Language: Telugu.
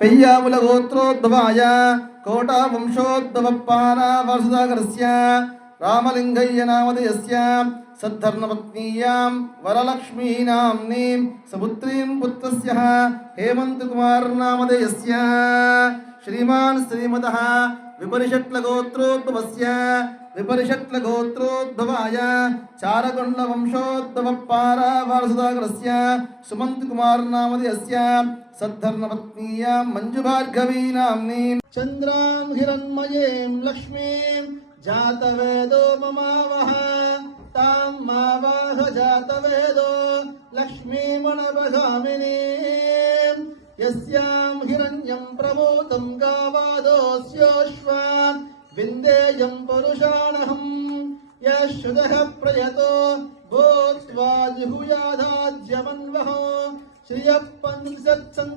పెయ్యాముల గోత్రోద్భవాయ కోటా వంశోద్భవ పారావర్షదాగరస్య రామలింగయ్య నామధేయస్య సద్ధర్మపత్నీయాం వరలక్ష్మీ నామ్నీం సపుత్రీం పుత్రస్య హేమంత్ కుమార్ నామధేయస్య శ్రీమాన్ శ్రీమతః విపరిషట్ల గోత్రోద్భవస్య విపరిషట్ల గోత్రోద్భవాయ చారకొండ వంశోద్భవ పారావారసుదాగరస్య సుమంత్ కుమార్ నామధేయస్య సద్ధర్మపత్నీయాం మంజుభార్గవీ నామ్నీం చంద్రాం హిరణ్మయీం లక్ష్మీం జాతవేదో మమావహ తాం మావాహ జాతవేదో లక్ష్మీమణవగామినీం యస్యాం హిరణ్యం ప్రమోదం గావాదోస్యోశ్వాన్ విందేయం పరుషాణహం యశ్రుదః ప్రయతో భూత్వా జిహుయాధాజ్యమన్వహో శ్రియః పంచత్సం